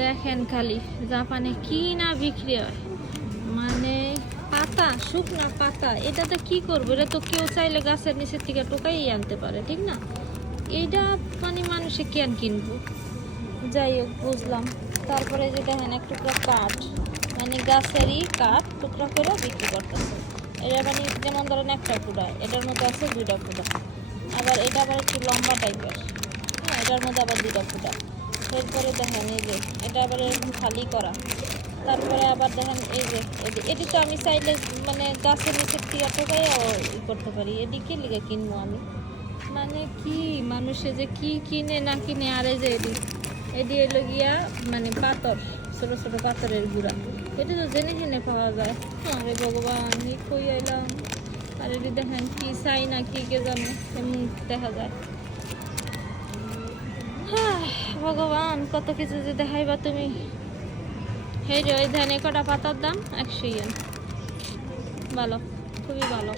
দেখেন খালি জাপানে কি না বিক্রি হয়, মানে পাতা, শুকনা পাতা। এটাতে কি করবো? এটা তো কেউ চাইলে গাছের নিচের থেকে টোকাই আনতে পারে, ঠিক না? এইটা মানে মানুষে কেন কিনবো? যাই হোক, বুঝলাম। তারপরে যে দেখেন এক টুকরা কাঠ, মানে গাছেরই কাঠ টুকরা করে বিক্রি করতেছে। এটা মানে যেমন ধরেন একটা কুড়া, এটার মধ্যে আছে 2টা কুড়া। আবার এটা আবার একটু লম্বা টাইপের, হ্যাঁ, এটার মধ্যে আবার 2টা কুড়া। এরপরে দেখেন এই যে এটা আবার এরকম খালি করা। তারপরে আবার দেখেন এই যে এটি তো আমি চাইলে মানে গাছের নিচের টিয়া টোকাইও করতে পারি। এদিকে লিগে কিনবো আমি? মানে কি মানুষে যে কি কিনে না কিনে। আর এই যে এটি এলো গিয়া মানে পাথর, ছোট ছোট পাথরের গুঁড়া। এটা তো জেনে জেনে পাওয়া যায়। আরে ভগবান, কই আইলাম। আর এটি দেখেন কি চাই না কি কে জানো এমন দেখা যায়। হ্যাঁ ভগবান, কত কিছু যে দেখাইবা তুমি। এই যে ওই ধানে কটা পাতার দাম 100 ইয়েন। ভালো, খুবই ভালো।